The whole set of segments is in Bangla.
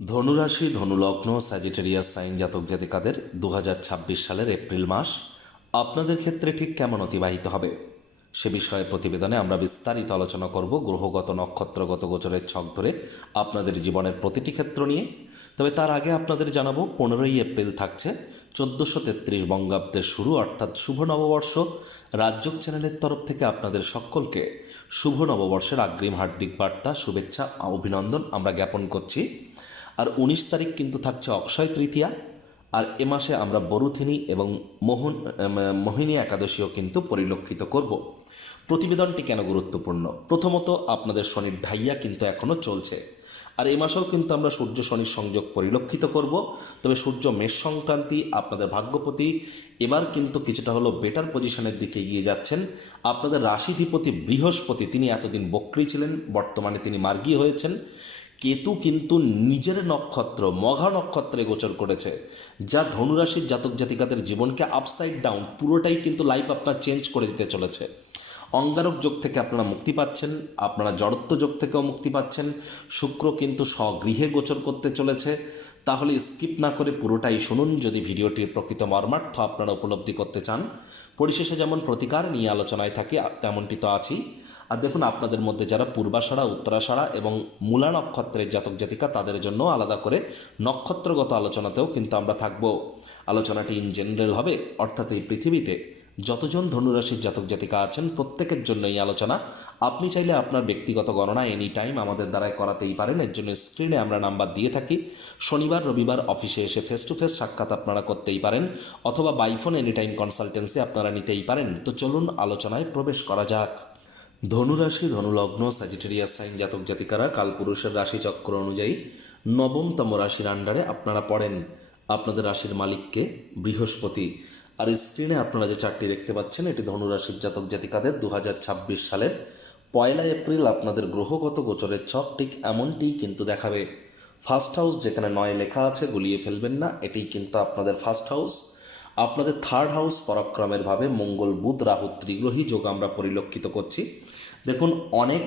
ধনুরাশি ধনুলগ্ন স্যাজিটেরিয়াস সাইন জাতক জাতিকাদের 2026 সালের এপ্রিল মাস আপনাদের ক্ষেত্রে ঠিক কেমন অতিবাহিত হবে সে বিষয়ে প্রতিবেদনে আমরা বিস্তারিত আলোচনা করব গ্রহগত নক্ষত্রগত গোচরের ছক ধরে আপনাদের জীবনের প্রতিটি ক্ষেত্র নিয়ে। তবে তার আগে আপনাদের জানাবো 15ই এপ্রিল থাকছে 1433 বঙ্গাব্দের শুরু অর্থাৎ শুভ নববর্ষ। রাজযোগ চ্যানেলের তরফ থেকে আপনাদের সকলকে শুভ নববর্ষের অগ্রিম হার্দিক বার্তা শুভেচ্ছা অভিনন্দন আমরা জ্ঞাপন করছি। আর 19 তারিখ কিন্তু থাকছে অক্ষয় তৃতীয়া, আর এ মাসে আমরা বরুথিনী এবং মোহিনী একাদশীও কিন্তু পরিলক্ষিত করব। প্রতিবেদনটি কেন গুরুত্বপূর্ণ? প্রথমত আপনাদের শনির ঢাইয়া কিন্তু এখনও চলছে, আর এ মাসেও কিন্তু আমরা সূর্য শনির সংযোগ পরিলক্ষিত করব। তবে সূর্য মেষ সংক্রান্তি আপনাদের ভাগ্যপতি এবার কিন্তু কিছুটা হলো বেটার পজিশনের দিকে এগিয়ে যাচ্ছেন। আপনাদের রাশিধিপতি বৃহস্পতি তিনি এতদিন বক্রী ছিলেন, বর্তমানে তিনি মার্গী হয়েছেন। কেতু কিন্তু নিজের নক্ষত্র মঘা নক্ষত্রে গোচর করেছে, যা ধনুরাশির জাতক জাতিকাদের জীবনকে আপসাইড ডাউন পুরোটাই কিন্তু লাইফ আপনার চেঞ্জ করে দিতে চলেছে। অঙ্গারক যোগ থেকে আপনারা মুক্তি পাচ্ছেন, আপনারা জড়ত্ব যোগ থেকেও মুক্তি পাচ্ছেন। শুক্র কিন্তু স্বগৃহে গোচর করতে চলেছে। তাহলে স্কিপ না করে পুরোটাই শুনুন যদি ভিডিওটির প্রকৃত মর্মার্থ আপনারা উপলব্ধি করতে চান। পরিশেষে যেমন প্রতিকার নিয়ে আলোচনায় থাকে তেমনটি তো আছেই। আর দেখুন, আপনাদের মধ্যে যারা পূর্বাষাঢ়া উত্তরাষাঢ়া এবং মূলা নক্ষত্রের জাতক জাতিকা তাদের জন্য আলাদা করে নক্ষত্রগত আলোচনাতেও কিন্তু আমরা থাকব। আলোচনাটি ইন জেনারেল হবে, অর্থাৎ এই পৃথিবীতে যতজন ধনুরাশির জাতক জাতিকা আছেন প্রত্যেকের জন্য এই আলোচনা। আপনি চাইলে আপনার ব্যক্তিগত গণনা এনি টাইম আমাদের দ্বারাই করাতেই পারেন। এর জন্য স্ক্রিনে আমরা নাম্বার দিয়ে থাকি। শনিবার রবিবার অফিসে এসে ফেস টু ফেস সাক্ষাৎ আপনারা করতেই পারেন, অথবা বাইফোন এনি টাইম কনসালটেন্সি আপনারা নিতেই পারেন। তো চলুন আলোচনায় প্রবেশ করা যাক। ধনুরাশি ধনুলগ্ন স্যাজিটেরিয়াস সাইন জাতক জাতিকারা কালপুরুষের রাশিচক্র অনুযায়ী নবমতম রাশির আন্ডারে আপনারা পড়েন। আপনাদের রাশির মালিককে বৃহস্পতি। আর স্ক্রিনে আপনারা যে চারটি দেখতে পাচ্ছেন এটি ধনুরাশির জাতক জাতিকাদের 2026 সালের 1 এপ্রিল আপনাদের গ্রহগত গোচরের ছক ঠিক এমনটিই কিন্তু দেখাবে। ফার্স্ট হাউস যেখানে 9 লেখা আছে গুলিয়ে ফেলবেন না, এটিই কিন্তু আপনাদের ফার্স্ট হাউস। আপনাদের থার্ড হাউস পরাক্রমের ভাবে মঙ্গল বুধ রাহু ত্রিগ্রহী যোগ আমরা পরিলক্ষিত করছি। দেখুন, অনেক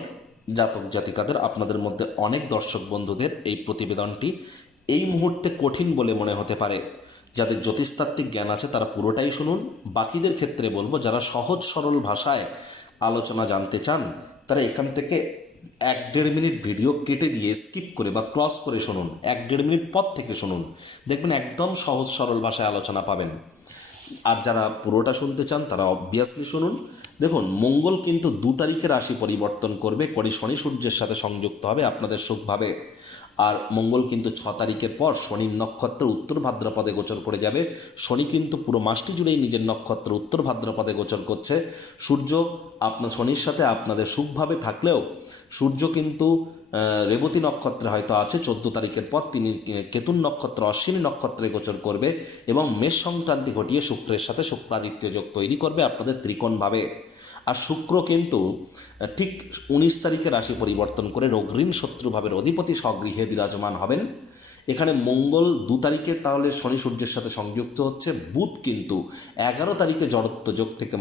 জাতক জাতিকাদের আপনাদের মধ্যে অনেক দর্শক বন্ধুদের এই প্রতিবেদনটি এই মুহূর্তে কঠিন বলে মনে হতে পারে। যাদের জ্যোতিষতাত্ত্বিক জ্ঞান আছে তারা পুরোটাই শুনুন। বাকিদের ক্ষেত্রে বলবো যারা সহজ সরল ভাষায় আলোচনা জানতে চান তারা এখান থেকে 1-1.5 মিনিট ভিডিও কেটে দিয়ে স্কিপ করে বা ক্রস করে শুনুন, 1-1.5 মিনিট পর থেকে শুনুন, দেখবেন একদম সহজ সরল ভাষায় আলোচনা পাবেন। আর যারা পুরোটা শুনতে চান তারা অবভিয়াসলি শুনুন। দেখুন, মঙ্গল কিন্তু 2 তারিখে রাশি পরিবর্তন করবে, শনি সূর্যের সাথে সংযুক্ত হবে আপনাদের সুখভাবে। আর মঙ্গল কিন্তু 6 তারিখের পর শনির নক্ষত্র উত্তর ভাদ্রপদে গোচর করে যাবে। শনি কিন্তু পুরো মাসটি জুড়েই নিজের নক্ষত্র উত্তর ভাদ্রপদে গোচর করছে। সূর্য আপনার শনির সাথে আপনাদের সুখভাবে থাকলেও সূর্য কিন্তু রেবতী নক্ষত্রে হয়তো আছে। 14 তারিখের পর তিনি কেতুন নক্ষত্র অশ্বিনী নক্ষত্রে গোচর করবে এবং মেষ সংক্রান্তি ঘটিয়ে শুক্রের সাথে শুক্রাদিত্য যোগ তৈরি করবে আপনাদের ত্রিকোণভাবে। আর শুক্র কিন্তু ঠিক 19 তারিখে রাশি পরিবর্তন করে রোগঋণ শত্রুভাবের অধিপতি স্বগৃহে বিরাজমান হবেন। এখানে মঙ্গল 2 তারিখে তাহলে শনি সূর্যের সাথে সংযুক্ত হচ্ছে। বুধ কিন্তু 11 তারিখে জড়ত্ব যোগ থেকে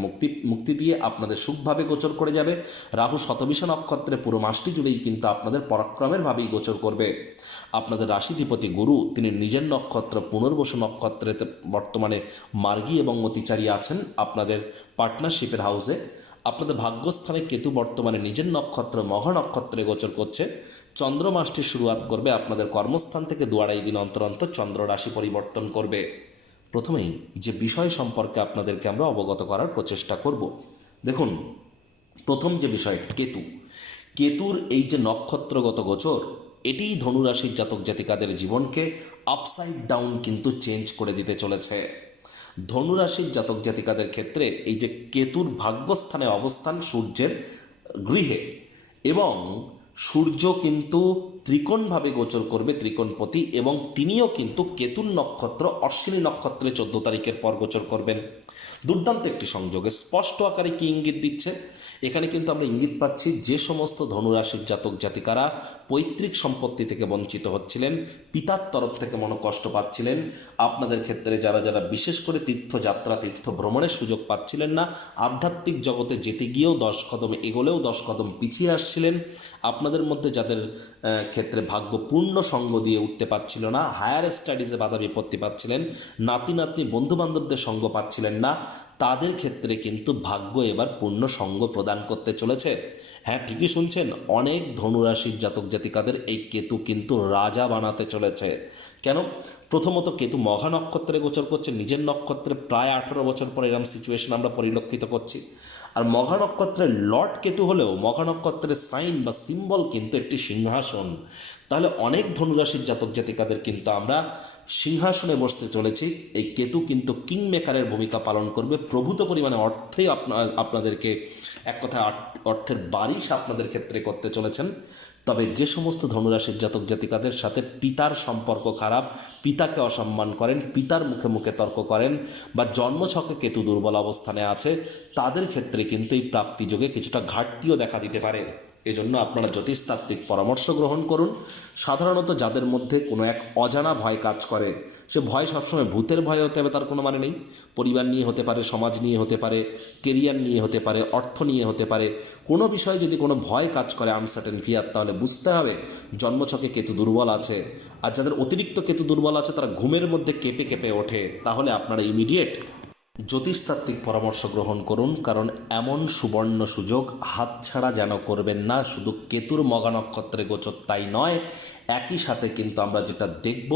মুক্তি দিয়ে আপনাদের সুখভাবে গোচর করে যাবে। রাহু শতবিশা নক্ষত্রে পুরো মাসটি জুড়েই কিন্তু আপনাদের পরাক্রমের ভাবেই গোচর করবে। আপনাদের রাশিধিপতি গুরু তিনি নিজের নক্ষত্র পুনর্বসু নক্ষত্রে বর্তমানে মার্গী এবং অতিচারী আছেন আপনাদের পার্টনারশিপের হাউসে। আপনাদের ভাগ্যস্থানে কেতু বর্তমানে নিজের নক্ষত্র মঘা নক্ষত্রে গোচর করছে। চন্দ্র মাসটি শুরুয়াত করবে আপনাদের কর্মস্থান থেকে 2-2.5 দিন অন্তর অন্তর চন্দ্র রাশি পরিবর্তন করবে। প্রথমেই যে বিষয় সম্পর্কে আপনাদেরকে আমরা অবগত করার প্রচেষ্টা করব। দেখুন, প্রথম যে বিষয়টা কেতুর এই যে নক্ষত্রগত গোচর, এটিই ধনুরাশির জাতক জাতিকাদের জীবনকে আপসাইড ডাউন কিন্তু চেঞ্জ করে দিতে চলেছে। ধনুরাশির জাতক জাতিকাদের ক্ষেত্রে এই যে কেতুর ভাগ্যস্থানে অবস্থান সূর্যের গৃহে, এবং সূর্য কিন্তু ত্রিকোণভাবে গোচর করবে, ত্রিকোণপতি, এবং তিনিও কিন্তু কেতুর নক্ষত্র অশ্বিনী নক্ষত্রে 14 তারিখের পর গোচর করবেন। দুর্দান্ত একটি সংযোগে স্পষ্ট আকারে কি ইঙ্গিত দিচ্ছে? এখানে কিন্তু আমরা ইঙ্গিত পাচ্ছি যে সমস্ত ধনুরাশির জাতক জাতিকারা পৈতৃক সম্পত্তি থেকে বঞ্চিত হচ্ছিলেন, পিতার তরফ থেকে মনোকষ্ট পাচ্ছিলেন, আপনাদের ক্ষেত্রে যারা যারা বিশেষ করে তীর্থযাত্রা তীর্থ ভ্রমণের সুযোগ পাচ্ছিলেন না, আধ্যাত্মিক জগতে যেতে গিয়েও 10 কদম এগোলেও 10 কদম পিছিয়ে আসছিলেন, আপনাদের মধ্যে যাদের ক্ষেত্রে ভাগ্য পূর্ণ সঙ্গ দিয়ে উঠতে পারছিল না, হায়ার স্টাডিজে বাধা বিপত্তি পাচ্ছিলেন, নাতি নাতনি বন্ধুবান্ধবদের সঙ্গ পাচ্ছিলেন না, তাদের ক্ষেত্রে কিন্তু ভাগ্য এবার পূর্ণ সঙ্গ প্রদান করতে চলেছে। হ্যাঁ, ঠিকই শুনছেন, অনেক ধনুরাশির জাতক জাতিকাদের এই কেতু কিন্তু রাজা বানাতে চলেছে। কেন? প্রথমত কেতু মঘা নক্ষত্রে গোচর করছে, নিজের নক্ষত্রে প্রায় 18 বছর পর এরম সিচুয়েশন আমরা পরিলক্ষিত করছি। আর মঘা নক্ষত্রের লর্ড কেতু হলেও মঘা নক্ষত্রের সাইন বা সিম্বল কিন্তু একটি সিংহাসন। তাহলে অনেক ধনুরাশির জাতক জাতিকাদের কিন্তু আমরা সিংহাসনে বসতে চলেছি। এই কেতু কিন্তু কিং মেকারের ভূমিকা পালন করবে, প্রভূত পরিমাণে অর্থই আপনাদেরকে এক কথায় অর্থের বারিশ আপনাদের ক্ষেত্রে করতে চলেছেন। তবে যে সমস্ত ধনুরাশির জাতক জাতিকাদের সাথে পিতার সম্পর্ক খারাপ, পিতাকে অসম্মান করেন, পিতার মুখে মুখে তর্ক করেন, বা জন্মছকে কেতু দুর্বল অবস্থানে আছে, তাদের ক্ষেত্রে কিন্তু এই প্রাপ্তিযোগে কিছুটা ঘাটতিও দেখা দিতে পারে। এজন্য আপনারা জ্যোতিষতাত্ত্বিক পরামর্শ গ্রহণ করুন। সাধারণত যাদের মধ্যে কোনো এক অজানা ভয় কাজ করে, সে ভয় সবসময় ভূতের ভয় হতে হবে তার কোনো মানে নেই। পরিবার নিয়ে হতে পারে, সমাজ নিয়ে হতে পারে, কেরিয়ার নিয়ে হতে পারে, অর্থ নিয়ে হতে পারে। কোনো বিষয়ে যদি কোনো ভয় কাজ করে, আনসার্টেন ফিয়ার, তাহলে বুঝতে হবে জন্মছকে কেতু দুর্বল আছে। আর যাদের অতিরিক্ত কেতু দুর্বল আছে তারা ঘুমের মধ্যে কেঁপে কেঁপে ওঠে, তাহলে আপনারা ইমিডিয়েট জ্যোতিষতাত্ত্বিক পরামর্শ গ্রহণ করুন। কারণ এমন সুবর্ণ সুযোগ হাতছাড়া যেন করবেন না। শুধু কেতুর মঘা নক্ষত্রে গোচর তাই নয়, একই সাথে কিন্তু আমরা যেটা দেখব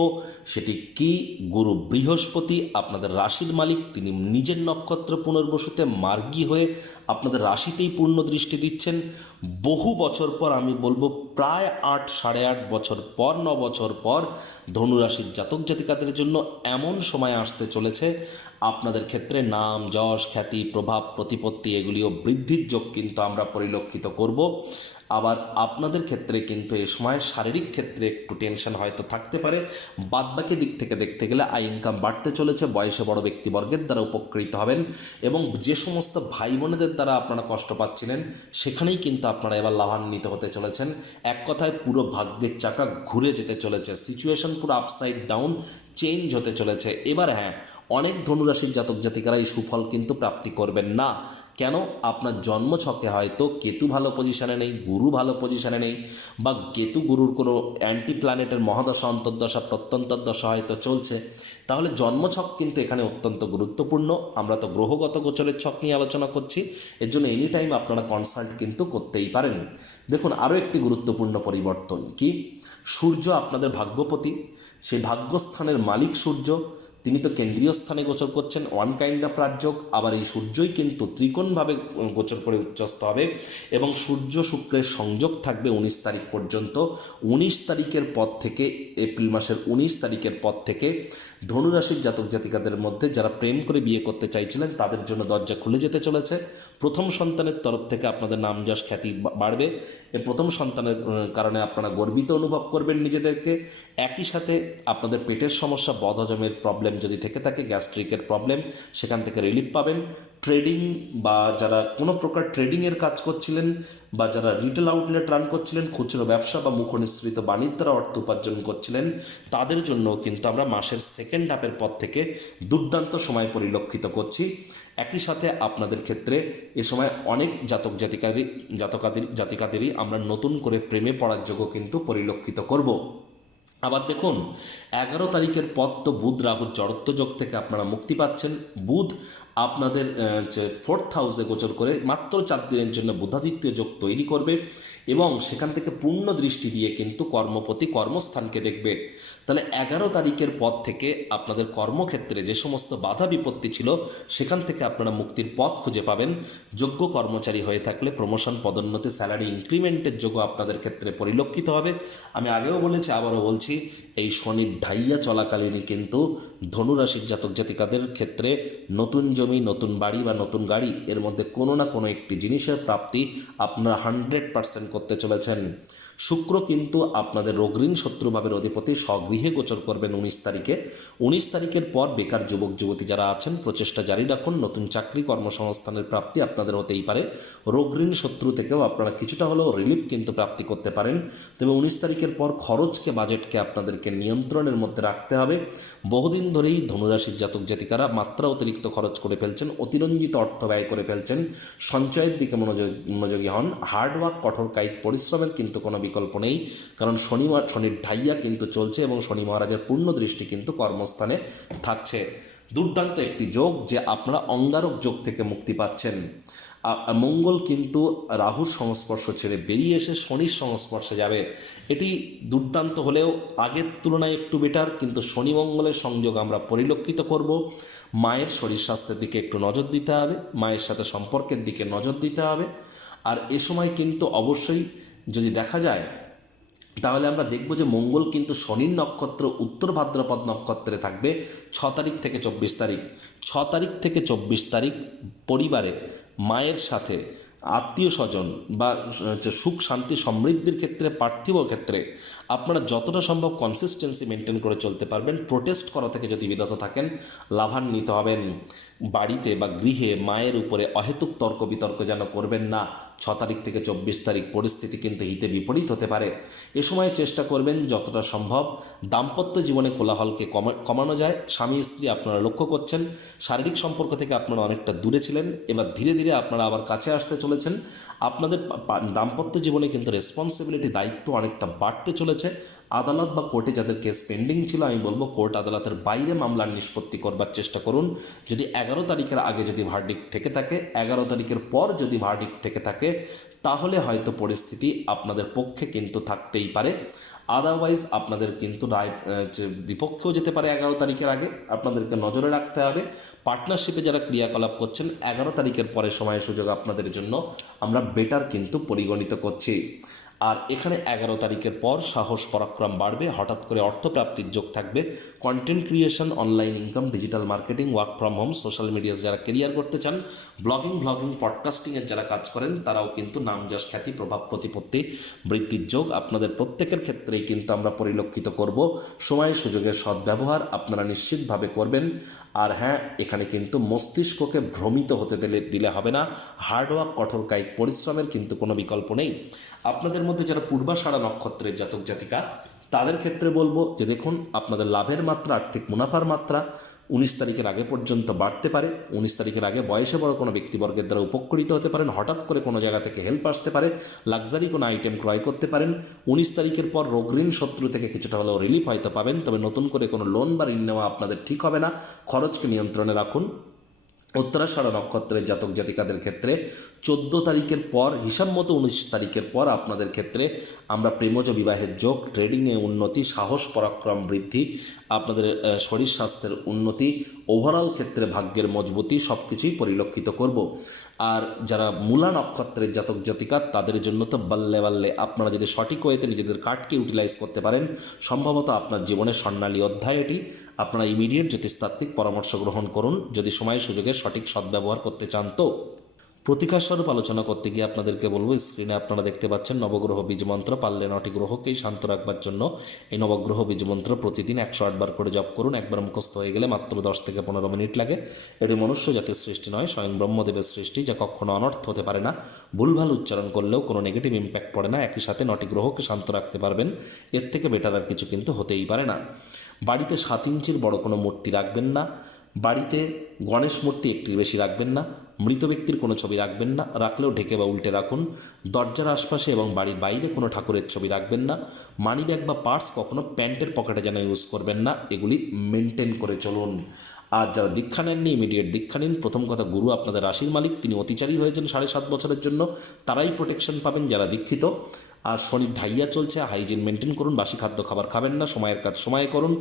সেটি কি, গুরু বৃহস্পতি আপনাদের রাশির মালিক, তিনি নিজের নক্ষত্র পুনর্বসুতে মার্গী হয়ে আপনাদের রাশিতেই পূর্ণ দৃষ্টি দিচ্ছেন। বহু বছর পর, আমি বলবো প্রায় 8-8.5 বছর পর, 9 বছর পর ধনুরাশির জাতক জাতিকাদের জন্য এমন সময় আসতে চলেছে, আপনাদের ক্ষেত্রে নাম যশ খ্যাতি প্রভাব প্রতিপত্তি এগুলিও বৃদ্ধির যোগ কিন্তু আমরা পরিলক্ষিত করব। আবার আপনাদের ক্ষেত্রে কিন্তু এ সময় শারীরিক ক্ষেত্রে একটু টেনশন হয়তো থাকতে পারে। বাদবাকি দিক থেকে দেখতে গেলে আয় ইনকাম বাড়তে চলেছে, বয়সে বড় ব্যক্তিবর্গের দ্বারা উপকৃত হবেন, এবং যে সমস্ত ভাই বোনেদের দ্বারা আপনারা কষ্ট পাচ্ছিলেন সেখানেই কিন্তু আপনারা এবার লাভান্বিত হতে চলেছেন। এক কথায় পুরো ভাগ্যের চাকা ঘুরে যেতে চলেছে, সিচুয়েশন পুরো আপসাইড ডাউন চেঞ্জ হতে চলেছে। এবার হ্যাঁ, অনেক ধনুরাশির জাতক জাতিকারা এই সুফল কিন্তু প্রাপ্তি করবেন না। কেন? আপনার জন্মছকে হয়তো কেতু ভালো পজিশানে নেই, গুরু ভালো পজিশানে নেই, বা কেতু গুরুর কোনো অ্যান্টি প্ল্যানেটের মহাদশা অন্তর্দশা প্রত্যন্তর্দশা হয়তো চলছে। তাহলে জন্মছক কিন্তু এখানে অত্যন্ত গুরুত্বপূর্ণ। আমরা তো গ্রহগত গোচরের ছক নিয়ে আলোচনা করছি, এর জন্য এনি টাইম আপনারা কনসাল্ট কিন্তু করতেই পারেন। দেখুন, আরও একটি গুরুত্বপূর্ণ পরিবর্তন কি, সূর্য আপনাদের ভাগ্যপতি, সেই ভাগ্যস্থানের মালিক সূর্য, তিনি তো কেন্দ্রীয় স্থানে গোচর করছেন, ওয়ান কাইন্ড অফ রাজযোগ। আবার এই সূর্যই কিন্তু ত্রিকোণভাবে গোচর করে উচ্চস্থ হবে, এবং সূর্য শুক্রের সংযোগ থাকবে 19 তারিখ পর্যন্ত। 19 তারিখের পর থেকে, এপ্রিল মাসের 19 তারিখের পর থেকে ধনুরাশির জাতক জাতিকাদের মধ্যে যারা প্রেম করে বিয়ে করতে চাইছিলেন তাদের জন্য দরজা খুলে যেতে চলেছে। প্রথম সন্তানের তরফ থেকে আপনাদের নাম যশ খ্যাতি বাড়বে, প্রথম সন্তানের কারণে আপনারা গর্বিত অনুভব করবেন নিজেদেরকে। একই সাথে আপনাদের পেটের সমস্যা, বদহজমের প্রবলেম যদি থেকে থাকে, গ্যাস্ট্রিকের প্রবলেম, সেখান থেকে রিলিফ পাবেন। ট্রেডিং বা যারা কোনো প্রকার ট্রেডিংয়ের কাজ করছিলেন, বা যারা রিটেল আউটলেট রান করছিলেন, খুচরো ব্যবসা বা মুখনিসৃত বাণিজ্য দ্বারা অর্থ উপার্জন করছিলেন, তাদের জন্য কিন্তু আমরা মাসের সেকেন্ড হাফের পর থেকে দুর্দান্ত সময় পরিলক্ষিত করছি। একই সাথে আপনাদের ক্ষেত্রে এ সময় অনেক জাতিকাদেরই আমরা নতুন করে প্রেমে পড়ার যোগ্য কিন্তু পরিলক্ষিত করব। আবার দেখুন, 11 তারিখের পর তো বুধ রাহুর জড়ত্ব যোগ থেকে আপনারা মুক্তি পাচ্ছেন। বুধ আপনাদের 4th হাউসে গোচর করে মাত্র 4 দিনের জন্য বুধাদিত্য যোগ তৈরি করবে, এবং সেখান থেকে পূর্ণ দৃষ্টি দিয়ে কিন্তু কর্মপতি কর্মস্থানকে দেখবে। তাহলে 11 তারিখের পর থেকে আপনাদের কর্মক্ষেত্রে যে সমস্ত বাধা বিপত্তি ছিল সেখান থেকে আপনারা মুক্তির পথ খুঁজে পাবেন। যোগ্য কর্মচারী হয়ে থাকলে প্রমোশন, পদোন্নতি, স্যালারি ইনক্রিমেন্টের যোগ্য আপনাদের ক্ষেত্রে পরিলক্ষিত হবে। আমি আগেও বলেছি, আবারও বলছি, এই শনির ঢাইয়া চলাকালীনই কিন্তু ধনুরাশির জাতক জাতিকাদের ক্ষেত্রে নতুন জমি, নতুন বাড়ি বা নতুন গাড়ি, এর মধ্যে কোনো না কোনো একটি জিনিসের প্রাপ্তি আপনারা 100% করতে চলেছেন। শুক্র কিন্তু আপনাদের রোগঋণ শত্রুভাবের অধিপতি স্বগৃহে গোচর করবেন 19 তারিখে। 19 তারিখের পর বেকার যুবক যুবতী যারা আছেন প্রচেষ্টা জারি রাখুন, নতুন চাকরি কর্মসংস্থানের প্রাপ্তি আপনাদের হতেই পারে। রোগঋণ শত্রু থেকেও আপনারা কিছুটা হলেও রিলিফ কিন্তু প্রাপ্তি করতে পারেন। তবে 19 তারিখের পর খরচকে বাজেটকে আপনাদেরকে নিয়ন্ত্রণের মধ্যে রাখতে হবে। বহুদিন ধরেই ধনুরাশির জাতক জাতিকারা মাত্রা অতিরিক্ত খরচ করে ফেলছেন, অতিরঞ্জিত অর্থ ব্যয় করে ফেলছেন। সঞ্চয়ের দিকে মনোযোগী হন। হার্ডওয়ার্ক, কঠোর কায়িক পরিশ্রমের কিন্তু কোনো বিকল্প নেই, কারণ শনির ঢাইয়া কিন্তু চলছে এবং শনি মহারাজের পূর্ণ দৃষ্টি কিন্তু কর্মস্থানে থাকছে। দুর্দান্ত একটি যোগ যে আপনারা অঙ্গারক যোগ থেকে মুক্তি পাচ্ছেন। মঙ্গল কিন্তু রাহুর সংস্পর্শ ছেড়ে বেরিয়ে এসে শনির সংস্পর্শে যাবে। এটি দুর্দান্ত হলেও আগের তুলনায় একটু বেটার, কিন্তু শনি মঙ্গলের সংযোগ আমরা পরিলক্ষিত করব। মায়ের শরীর স্বাস্থ্যের দিকে একটু নজর দিতে হবে, মায়ের সাথে সম্পর্কের দিকে নজর দিতে হবে। আর এ সময় কিন্তু অবশ্যই যদি দেখা যায় তাহলে আমরা দেখব যে মঙ্গল কিন্তু শনির নক্ষত্র উত্তর ভাদ্রপদ নক্ষত্রে থাকবে 6 তারিখ থেকে 24 তারিখ। 6 তারিখ থেকে 24 তারিখ পরিবারে মায়ের সাথে আত্মীয় স্বজন বা সুখ শান্তি সমৃদ্ধির ক্ষেত্রে, পার্থিব ক্ষেত্রে আপনারা যতটা সম্ভব কনসিস্টেন্সি মেনটেন করে চলতে পারবেন। প্রোটেস্ট করা থেকে যদি বিরত থাকেন লাভান্বিত হবেন। বাড়িতে বা গৃহে মায়ের উপরে অহেতুক তর্ক বিতর্ক যেন করবেন না। 6 তারিখ থেকে 24 তারিখ পরিস্থিতি কিন্তু হিতে বিপরীত হতে পারে। এ সময় চেষ্টা করবেন যতটা সম্ভব দাম্পত্য জীবনে কোলাহলকে কমানো যায়। স্বামী স্ত্রী আপনারা লক্ষ্য করছেন শারীরিক সম্পর্ক থেকে আপনারা অনেকটা দূরে ছিলেন, এবার ধীরে ধীরে আপনারা আবার কাছে আসতে চলেছেন। আপনাদের দাম্পত্য জীবনে কিন্তু রেসপন্সিবিলিটি, দায়িত্ব অনেকটা বাড়তে চলেছে। আদালত বা কোর্টে যাদের কেস পেন্ডিং ছিল, আমি বলবো কোর্ট আদালতের বাইরে মামলার নিষ্পত্তি করবার চেষ্টা করুন। যদি 11 তারিখের আগে যদি ভার্ডিক্ট থেকে থাকে, 11 তারিখের পর যদি ভার্ডিক্ট থেকে থাকে, তাহলে হয়তো পরিস্থিতি আপনাদের পক্ষে কিন্তু থাকতেই পারে। আদারওয়াইজ আপনাদের কিন্তু রায় বিপক্ষেও যেতে পারে 11 তারিখের আগে, আপনাদেরকে নজরে রাখতে হবে। পার্টনারশিপে যারা ক্রিয়াকলাপ করছেন 11 তারিখের পরে সময় সুযোগ আপনাদের জন্য আমরা বেটার কিন্তু পরিগণিত করছি। আর এখানে 11 তারিখের পর সাহস পরাক্রম বাড়বে, হঠাৎ করে অর্থপ্রাপ্তির যোগ থাকবে। Content creation, online income, digital marketing, work from home, social medias যারা কেরিয়ার করতে চান, ব্লগিং, পডকাস্টিংয়ের যারা কাজ করেন তারাও কিন্তু নাম যশ খ্যাতি প্রভাব প্রতিপত্তি বৃদ্ধির যোগ আপনাদের প্রত্যেকের ক্ষেত্রেই কিন্তু আমরা পরিলক্ষিত করব। সময় সুযোগের সদ্ব্যবহার আপনারা নিশ্চিতভাবে করবেন। আর হ্যাঁ, এখানে কিন্তু মস্তিষ্ককে ভ্রমিত হতে দিলে হবে না। হার্ডওয়ার্ক, কঠোর কায়িক পরিশ্রমের কিন্তু কোনো বিকল্প নেই। আপনাদের মধ্যে যারা পূর্বাষাঢ়া নক্ষত্রের জাতক জাতিকা তাদের ক্ষেত্রে বলবো যে দেখুন, আপনাদের লাভের মাত্রা, আর্থিক মুনাফার মাত্রা 19 তারিখের আগে পর্যন্ত বাড়তে পারে। 19 তারিখের আগে বয়সে বড় কোনো ব্যক্তিবর্গের দ্বারা উপকৃত হতে পারেন। হঠাৎ করে কোনো জায়গা থেকে হেল্প আসতে পারে, লাক্সারি কোনো আইটেম ক্রয় করতে পারেন। 19 তারিখের পর রোগঋণ শত্রু থেকে কিছুটা হলেও রিলিফ হয়তো পাবেন, তবে নতুন করে কোনো লোন বা ঋণ নেওয়া আপনাদের ঠিক হবে না। খরচকে নিয়ন্ত্রণে রাখুন। উত্তরাষাঢ়া নক্ষত্রের জাতক জাতিকাদের ক্ষেত্রে 14 তারিখের পর হিসাব মতো 19 তারিখের পর আপনাদের ক্ষেত্রে আমরা প্রেমজ বিবাহের যোগ, ট্রেডিংয়ে উন্নতি, সাহস পরাক্রম বৃদ্ধি, আপনাদের শরীর স্বাস্থ্যের উন্নতি, ওভারঅল ক্ষেত্রে ভাগ্যের মজবুতি সব কিছুই পরিলক্ষিত করব। আর যারা মূলা নক্ষত্রের জাতক জাতিকা তাদের জন্য তো বাল্লে বাল্লে, আপনারা যদি সঠিক ওয়েতে নিজেদের কার্ডকে ইউটিলাইজ করতে পারেন সম্ভবত আপনার জীবনের স্বর্ণালী অধ্যায় এটি। আপনারা ইমিডিয়েট জ্যোতিষতাত্ত্বিক পরামর্শ গ্রহণ করুন যদি সময় সুযোগের সঠিক সদ্ব্যবহার করতে চান। তো প্রতিকার স্বরূপ আলোচনা করতে গিয়ে আপনাদেরকে বলবো, স্ক্রিনে আপনারা দেখতে পাচ্ছেন নবগ্রহ বীজমন্ত্র। পারলে 9টি গ্রহকেই শান্ত রাখবার জন্য এই নবগ্রহ বীজমন্ত্র প্রতিদিন 108 বার করে জপ করুন। একবার মুখস্থ হয়ে গেলে মাত্র 10 থেকে 15 মিনিট লাগে। এটি মনুষ্য জাতির সৃষ্টি নয়, স্বয়ং ব্রহ্মদেবের সৃষ্টি, যা কখনো অনর্থ হতে পারে না। ভুলভাল উচ্চারণ করলেও কোনো নেগেটিভ ইম্প্যাক্ট পড়ে না। একই সাথে 9টি গ্রহকে শান্ত রাখতে পারবেন, এর থেকে বেটার আর কিছু কিন্তু হতেই পারে না। বাড়িতে 7 ইঞ্চির বড় কোনো মূর্তি রাখবেন না। বাড়িতে গণেশ মূর্তি একটির বেশি রাখবেন না। মৃত ব্যক্তির কোনো ছবি রাখবেন না, রাখলেও ঢেকে বা উল্টে রাখুন। দরজার আশপাশে এবং বাড়ির বাইরে কোনো ঠাকুরের ছবি রাখবেন না। মানি ব্যাগ বা পার্স কখনো প্যান্টের পকেটে যেন ইউজ করবেন না, এগুলি মেনটেন করে চলুন। আর যারা দীক্ষা নেননি ইমিডিয়েট দীক্ষা নিন। প্রথম কথা, গুরু আপনাদের রাশির মালিক, তিনি অতিচারী হয়েছেন 7.5 বছরের জন্য, তারাই প্রোটেকশন পাবেন যারা দীক্ষিত। আর শনির ঢাইয়া চলছে, হাইজিন মেনটেন করুন, বাসি খাদ্য খাবার খাবেন না, সময়ের কাজ সময়ে করুন।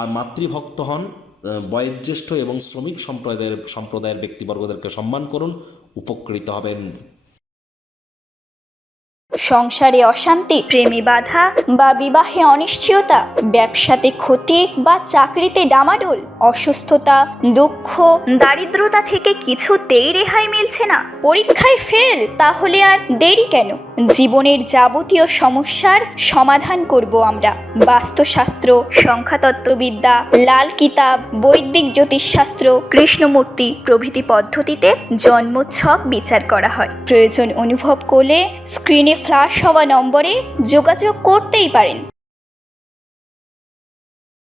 আর মাতৃভক্ত হন, বয়োজ্যেষ্ঠ এবং শ্রমিক সম্প্রদায়ের ব্যক্তিবর্গদেরকে সম্মান করুন, উপকৃত হবেন। সংসারে অশান্তি, প্রেমে বাধা বা বিবাহে অনিশ্চয়তা, ব্যবসাতে ক্ষতি বা চাকরিতে ডামাডোল, অসুস্থতা, দুঃখ, দারিদ্রতা থেকে কিছুতেই রেহাই মিলছে না, পরীক্ষায় ফেল, তাহলে আর দেরি কেন? জীবনের যাবতীয় সমস্যার সমাধান করব আমরা। বাস্তুশাস্ত্র, সংখ্যাতত্ত্ববিদ্যা, লাল কিতাব, বৈদিক জ্যোতিষশাস্ত্র, কৃষ্ণমূর্তি প্রভৃতি পদ্ধতিতে জন্মছক বিচার করা হয়। প্রয়োজন অনুভব করলে স্ক্রিনে ফ্ল্যাশ হওয়া নম্বরে যোগাযোগ করতেই পারেন।